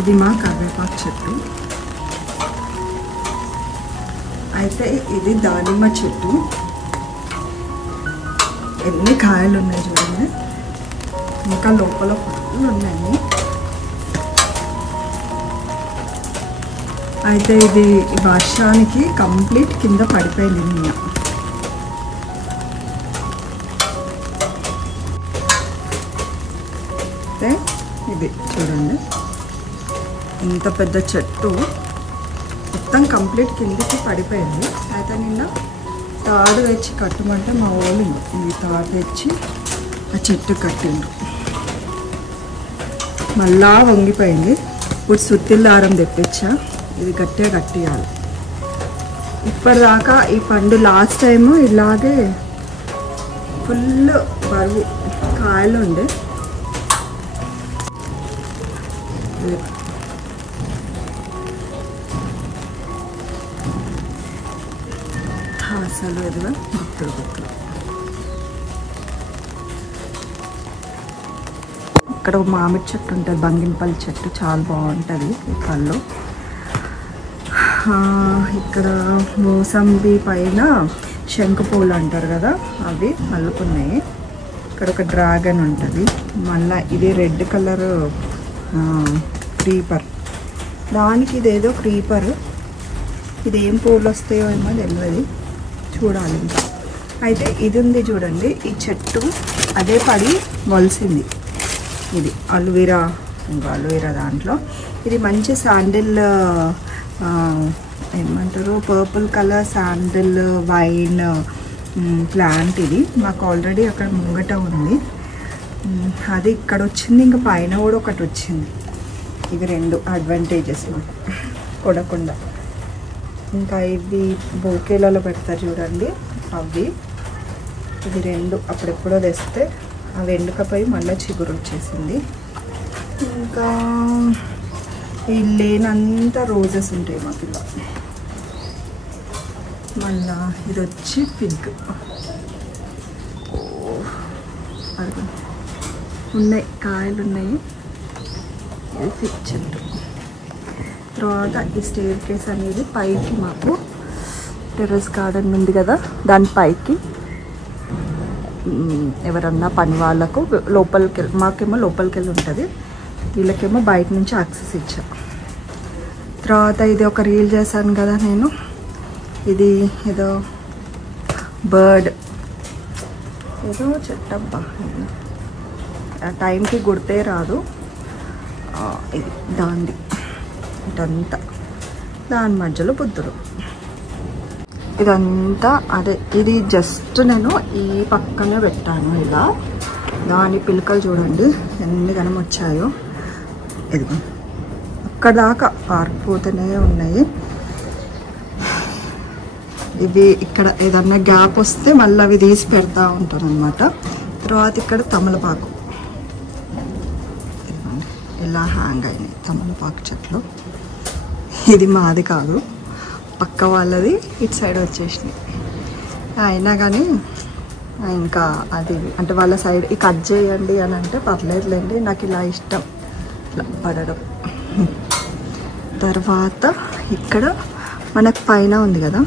ఇది మా కరివేపాకు చెట్టు. అయితే ఇది దానిమ్మ చెట్టు. ఎన్ని కాయలు ఉన్నాయి చూడండి, ఇంకా లోపల పళ్ళు ఉన్నాయి. అయితే ఇది వర్షానికి కంప్లీట్ కింద పడిపోయింది నిన్న. అయితే ఇది చూడండి, ఇంత పెద్ద చెట్టు మొత్తం కంప్లీట్ కిందకి పడిపోయింది. అయితే నిన్న తాడు తెచ్చి కట్టమంటే మా వాళ్ళు ఇది తాడు తెచ్చి ఆ చెట్టు కట్టిండ్రు. మళ్ళా వంగిపోయింది. ఇప్పుడు సుత్తిల దారం తెప్పించా, ఇది గట్టిగా కట్టియాలి. ఇప్పటిదాకా ఈ పండు లాస్ట్ టైము ఇలాగే ఫుల్ బరువు కాయలు ఉండే. అసలు ఎదుగా గుర్తులు గుర్తులు. ఇక్కడ ఒక మామిడి చెట్టు ఉంటుంది, బంగినపల్లి చెట్టు, చాలా బాగుంటుంది ఈ పళ్ళు. ఇక్కడ మోసంబి పైన శంకుపూలు అంటారు కదా, అవి మల్లుకున్నాయి. ఇక్కడ ఒక డ్రాగన్ ఉంటుంది. మళ్ళీ ఇది రెడ్ కలర్ క్రీపర్, దానికి ఇదేదో క్రీపర్. ఇది ఏం పూలు వస్తాయో ఏమో తెలియదు, చూడాలి ఇంకా. అయితే ఇది ఉంది చూడండి, ఈ చెట్టు అదే పడి మొలిసింది. ఇది అలోవెరా, ఇంకా అలోవెరా దాంట్లో ఇది మంచి శాండిల్ ఏమంటారు, purple colour sandal wine plant. ఇది మాకు ఆల్రెడీ అక్కడ ముంగట ఉంది, అది ఇక్కడ వచ్చింది. ఇంకా పైన కూడా ఒకటి వచ్చింది. ఇవి రెండు అడ్వాంటేజెస్ కొడకుండా. ఇంకా ఇవి బొకేలలో పెడతారు చూడండి, అవి. ఇవి రెండు అప్పుడెప్పుడో తెస్తే అవి ఎండుకపోయి మళ్ళీ చిగురు వచ్చేసింది. ఇంకా ఈ లేనంతా రోజెస్ ఉంటాయి మాకు ఇలా. మళ్ళా ఇది వచ్చి పింక్. అది ఉన్నాయి, కాయలు ఉన్నాయి. ఇది ఫిక్ చెట్టు. తర్వాత ఈ స్టేర్ కేస్ అనేది పైకి, మాకు టెర్రస్ గార్డెన్ ఉంది కదా, దాని పైకి ఎవరన్నా పని వాళ్ళకు లోపలికి వెళ్ళి, మాకేమో లోపలికి వెళ్ళి ఉంటుంది, వీళ్ళకేమో బయట నుంచి యాక్సెస్ ఇచ్చా. తర్వాత ఇది ఒక రీల్ చేశాను కదా నేను, ఇది ఏదో బర్డ్, ఏదో చెట్టబ్బా, ఆ టైంకి గుర్తే రాదు. ఇది దాంది, ఇదంతా దాని మధ్యలో బుద్ధుడు. ఇదంతా అదే. ఇది జస్ట్ నేను ఈ పక్కనే పెట్టాను ఇలా. దాని పిలకలు చూడండి ఎన్ని గనం వచ్చాయో. ఇదిగో అక్కడ దాకా పారిపోతూనే ఉన్నాయి. ఇవి ఇక్కడ ఏదన్నా గ్యాప్ వస్తే మళ్ళీ అవి తీసి పెడతా ఉంటాను అనమాట. తర్వాత ఇక్కడ తమలపాకు ఇలా హ్యాంగ్ అయినాయి, తమలపాకు చెట్లు. ఇది మాది కాదు, పక్క వాళ్ళది. ఇటు సైడ్ వచ్చేసినాయి. అయినా కానీ ఇంకా అది అంటే వాళ్ళ సైడ్ ఈ కట్ చేయండి అని అంటే పర్లేదులేండి, నాకు ఇలా ఇష్టం ఇలా పడడం. తర్వాత ఇక్కడ మనకు పైన ఉంది కదా,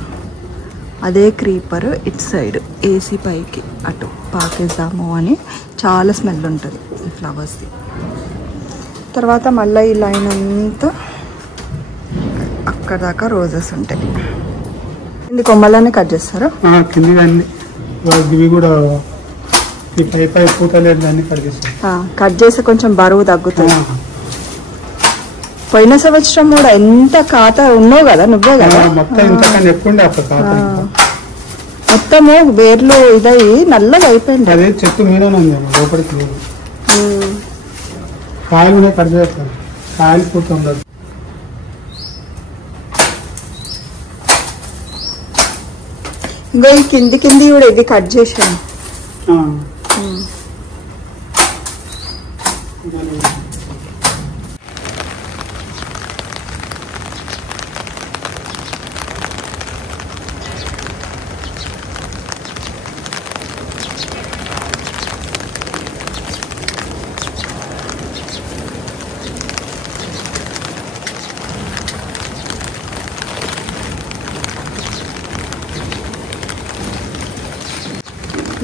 అదే క్రీపర్ ఇటు సైడ్ ఏసీ పైకి అటు పాకేద్దాము అని. చాలా స్మెల్ ఉంటుంది ఈ ఫ్లవర్స్ది. తర్వాత మళ్ళీ ఈ లైన్ అంతా అక్కడ దాకా రోజెస్ ఉంటాయి. కింది కొమ్మలనే కట్ చేస్తారా? కింది ఇవి కూడా పై పూతలేదు, దాన్ని కట్ చేస్తే కొంచెం బరువు తగ్గుతుంది. పోయిన సంవత్సరం కూడా ఎంత ఖాతా ఉన్నావు కదా నువ్వే కదా, మొత్తము వేర్లు ఇదయి నల్లగా అయిపోయింది. అదే చెట్టు మీద లోపలికి కాయలు కట్ చేస్తాను, కాయలు పూర్తి ఉండదు. ఇంకా ఈ కింది కూడా ఇది కట్ చేసాను.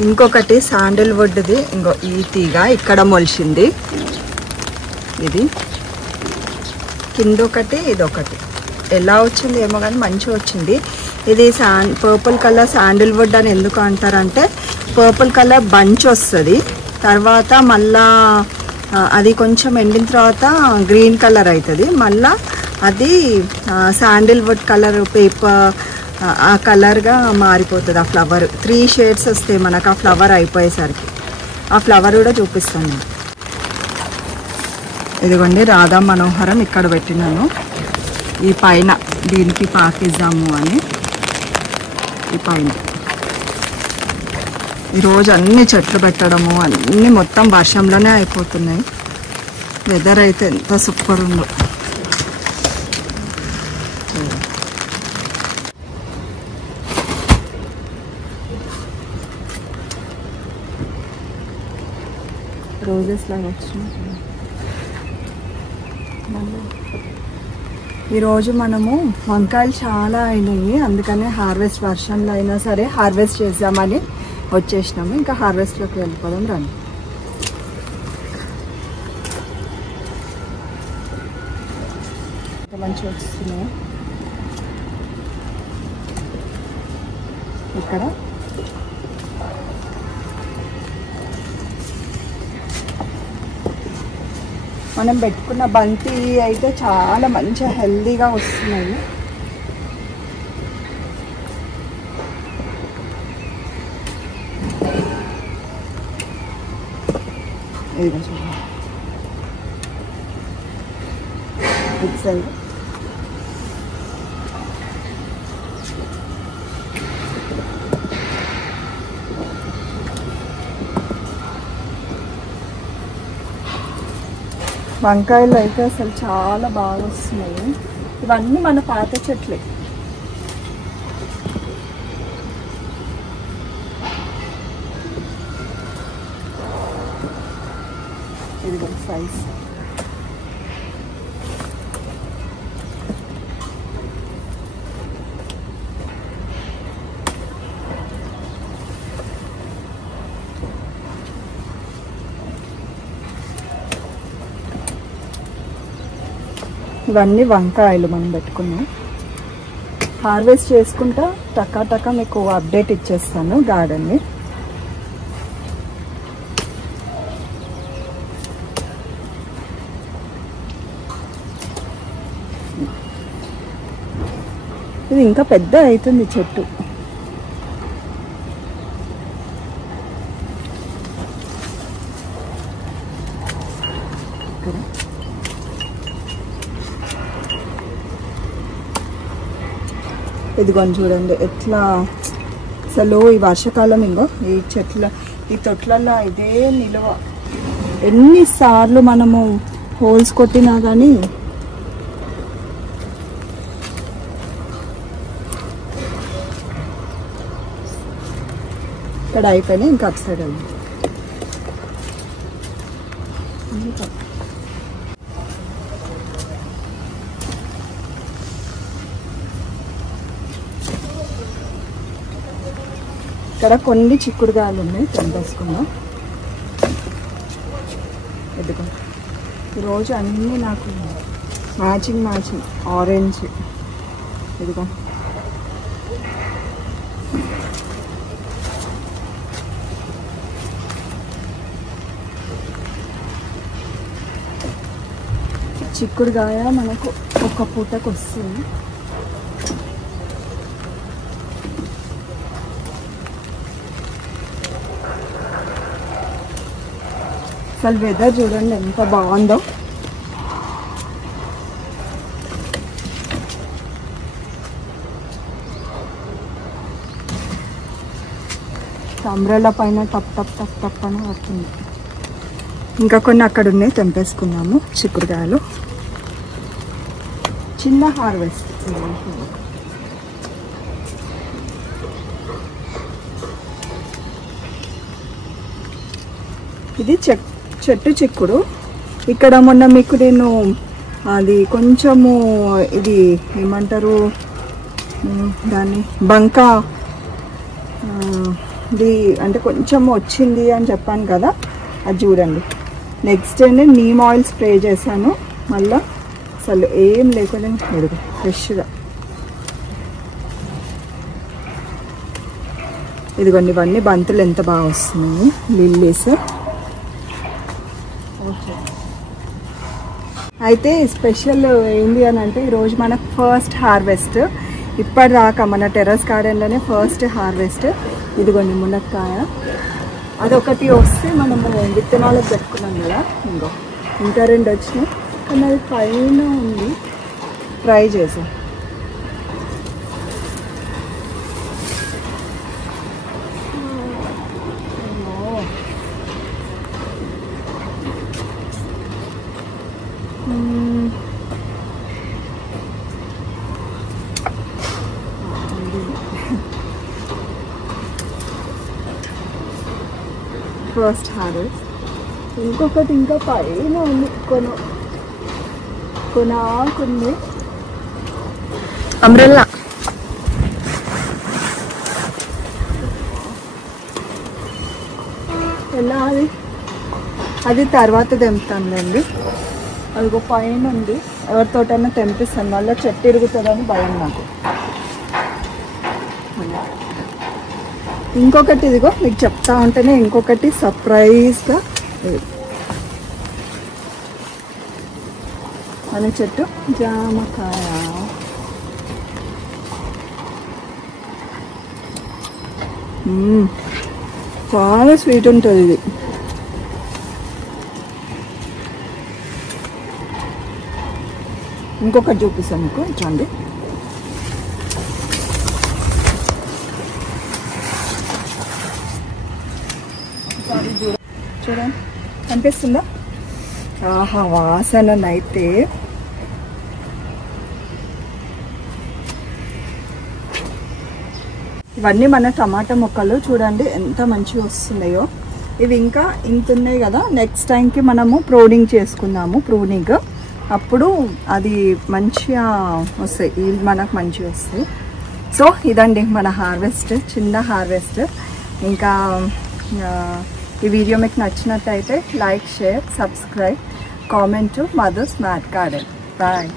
ఇంకొకటి శాండిల్వుడ్ది, ఇంకో ఈ తీగ ఇక్కడ మొలిచింది. ఇది కింద ఒకటి, ఇదొకటి. ఎలా వచ్చింది ఏమో కానీ మంచిగా వచ్చింది. ఇది పర్పుల్ కలర్ శాండిల్వుడ్ అని ఎందుకు అంటారంటే పర్పుల్ కలర్ బంచ్ వస్తుంది, తర్వాత మళ్ళా అది కొంచెం ఎండిన తర్వాత గ్రీన్ కలర్ అవుతుంది, మళ్ళా అది శాండిల్వుడ్ కలర్ పేపర్ ఆ కలర్గా మారిపోతుంది. ఆ ఫ్లవర్ 3 షేడ్స్ వస్తాయి మనకు ఆ ఫ్లవర్ అయిపోయేసరికి. ఆ ఫ్లవర్ కూడా చూపిస్తాను నేను. ఇదిగోండి రాధా మనోహరం ఇక్కడ పెట్టినాను. ఈ పైన దీనికి పాకిద్దాము అని ఈ పైన ఈరోజు అన్ని చెట్లు పెట్టడము అన్నీ మొత్తం వర్షంలోనే అయిపోతున్నాయి. వెదర్ అయితే ఎంత సూపర్ ఉందో. రోజెస్ లాగా వచ్చినాయి. ఈరోజు మనము వంకాయలు చాలా అయినాయి, అందుకనే హార్వెస్ట్ వర్షంలో అయినా సరే హార్వెస్ట్ చేద్దామని వచ్చేసినాము. ఇంకా హార్వెస్ట్లోకి వెళ్ళిపోదాం రండి. మంచిగా వస్తున్నాయి. ఇక్కడ మనం పెట్టుకున్న బంతి అయితే చాలా మంచిగా హెల్దీగా వస్తున్నాయి. ఇదిగో చూడండి ఇటు సైడ్. వంకాయలు అయితే అసలు చాలా బాగా వస్తున్నాయి. ఇవన్నీ మన పాత చెట్లే. ఇదిగో సైజ్. ఇవన్నీ వంకాయలు మనం పెట్టుకున్నాం. హార్వెస్ట్ చేసుకుంటా టకా మీకు అప్డేట్ ఇచ్చేస్తాను గార్డెన్ని. ఇది ఇంకా పెద్ద అవుతుంది చెట్టు. ఇదిగోని చూడండి ఎట్లా అసలు ఈ వర్షాకాలం ఇంకో ఈ చెట్ల ఈ తొట్లల్లో ఇదే నిలువ. ఎన్నిసార్లు మనము హోల్స్ కొట్టినా కానీ ఇక్కడ అయిపోయినాయి. ఇంకా అటు సైడ్ వెళ్ళి ఇక్కడ కొన్ని చిక్కుడుకాయలు ఉన్నాయి, తెంపేసుకుందాం. ఎదుగు ఈరోజు అన్నీ నాకు మ్యాచింగ్ ఆరెంజ్. ఇదిగో చిక్కుడుకాయ మనకు ఒక్క పూటకు వస్తుంది. అసలు వెదర్ చూడండి ఎంత బాగుందో. అంబ్రెల్లా పైన టప్ టప్ టప్ టప్ అని వస్తుంది. ఇంకా కొన్ని అక్కడ ఉన్నాయి, తెంపేసుకున్నాము చిక్కుడుకాయలు. చిన్న హార్వెస్ట్. ఇది చెట్టు చిక్కుడు. ఇక్కడ మొన్న మీకు నేను అది కొంచెము ఇది ఏమంటారు దాన్ని ఇది అంటే కొంచెం వచ్చింది అని చెప్పాను కదా, అది చూడండి. నెక్స్ట్ ఏంటి, నీమ్ ఆయిల్ స్ప్రే చేశాను. మళ్ళీ అసలు ఏం లేకుండా ఎదుగు ఫ్రెష్గా. ఇదిగోండి, ఇవన్నీ బంతులు ఎంత బాగా వస్తున్నాయి, లిల్లీస్. ఓకే, అయితే స్పెషల్ ఏంటి అని అంటే ఈరోజు మనకు ఫస్ట్ హార్వెస్ట్. ఇప్పటిదాకా మన టెర్రస్ గార్డెన్లోనే ఫస్ట్ హార్వెస్ట్. ఇదిగోండి మునక్కాయ, అదొకటి వస్తే మనము విత్తనాలకు పెట్టుకున్నాం కదా, ఇంకా 2 వచ్చినాయి. కానీ అది పైన ఉంది, ఫ్రై చేసాం. First harvest. ఇంకొకటి ఇంకా పైన ఉంది, కొనాకుంది అంబ్రెల్లా. ఎలా అది తర్వాత తెంపుతానులేండి. అదిగో పైన ఉంది, ఎవరితోటైనా తెంపిస్తాను, మళ్ళీ చెట్టు ఇరుగుతుందని భయం నాకు. ఇంకొకటి ఇదిగో మీకు చెప్తా ఉంటేనే ఇంకొకటి సర్ప్రైజ్గా మన చెట్టు జామకాయ. చాలా స్వీట్ ఉంటుంది ఇది. ఇంకొకటి చూపిస్తాను మీకు, చూడండి. చూడండి, కనిపిస్తుందా? ఆహా, వాసననైతే ఇవన్నీ మన టమాటా మొక్కలు చూడండి ఎంత మంచిగా వస్తున్నాయో. ఇవి ఇంకా ఇంతున్నాయి కదా, నెక్స్ట్ టైంకి మనము ప్రూనింగ్ చేసుకుందాము. ప్రూనింగ్ అప్పుడు అది మంచిగా వస్తాయి, ఇవి మనకు మంచిగా వస్తాయి. సో ఇదండి మన హార్వెస్ట్, చిన్న హార్వెస్ట్. ఇంకా ఈ వీడియో మీకు నచ్చినట్టయితే like, share, subscribe, comment Madhu smart garden. Bye.